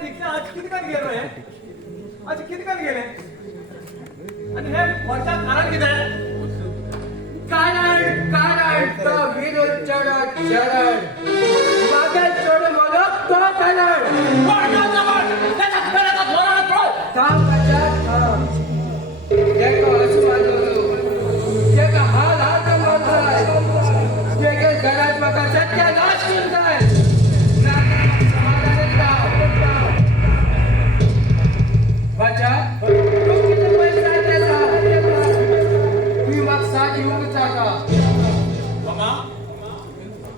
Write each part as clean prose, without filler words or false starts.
दीक्षा आज किती काल गेलो हे आज किती काल गेले आणि हे वर्षा कारण किती आहे कारण तो वीर चढ चरण मागे चढ मग तो कारण त्याच्या घराचा धोरण पळ थांब बचात थांब देखो असू देखो हाल हात मारताय देखो घरात मग सत्य नाश करताय बचा तू किती पैसा त्याचा मी मग साधी उगचा का मामा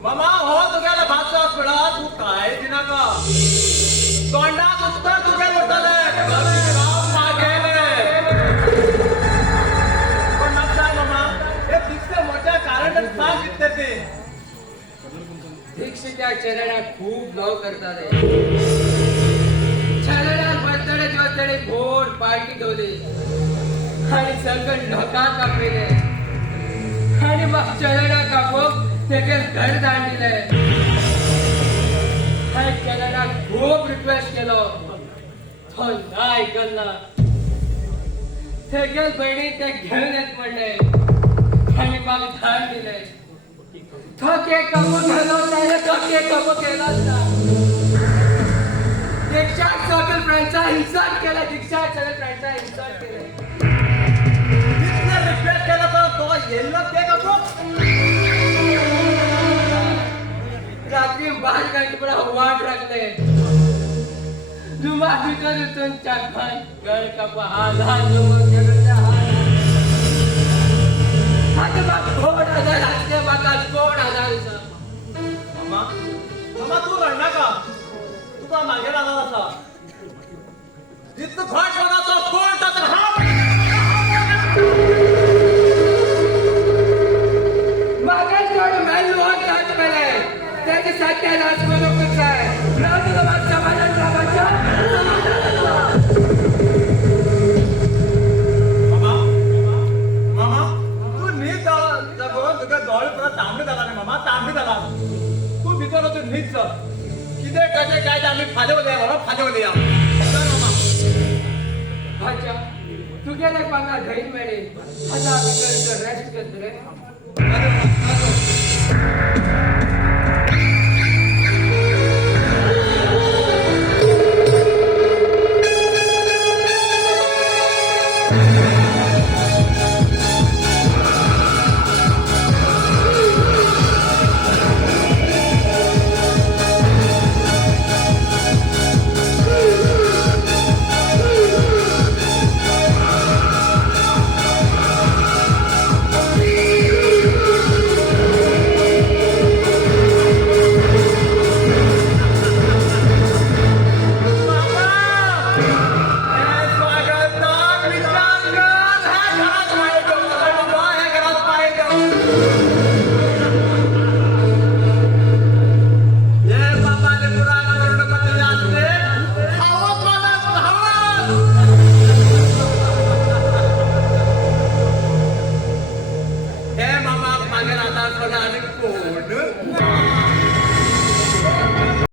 मामा हो तुझ्याला भातचा पिळा तू काय दिना का तोंडात उत्तर तुझ्या लोटाले मागेले पण नका मामा हे दीक्षा मोठ्या कारण सांग किती ते दीक्षेच्या चरणात खूप भाव करतात चरणात बसतडे दिवस त्याने गोड पार्टी ठेवली आणि सगळं ढकात कापले आणि मग चरणा कापून त्याचे घर दांडिले आणि चरणा खूप रिक्वेस्ट केलो तो नाही ऐकला त्याच्या बहिणी ते घेऊन येत म्हणले आणि मग धाड दिले तो केक कापून गेलो त्याने तो केक कापून केलाच ना दीक्षा सगळं फ्रेंडचा हिंसाच केला दीक्षा सगळं फ्रेंडचा हिंसाच केला कितने रिक्वेस्ट केला तर तो येल्लो ते का रात्री 12 घंटे पुरा वाट रखले जुमा भीतर उतरून चाकभान गळ कापा आधार जुमा जगतच्या हात मग गोड आधार हातले मग गोड आधार मामा मामा तू रडना का तू का मागे राहणार असा जिथं खोट बनाचा खोट तर हा मागच थोडं मेल होत राहत मला त्याची सत्यानाश करू काय ना तुला मग समाधान राहायचा मामा मामा तू नीट जगून तुझ्या डोळे परत तांबडे झाला रे मामा तांबडे झाला तू भितर होतो नीट चल किती कसे काय ते आम्ही फाजवले बाबा फाजवले या चल मामा अच्छा तू गेले पंगा घरी मिळेल आता रेस्ट करतो रे अरे,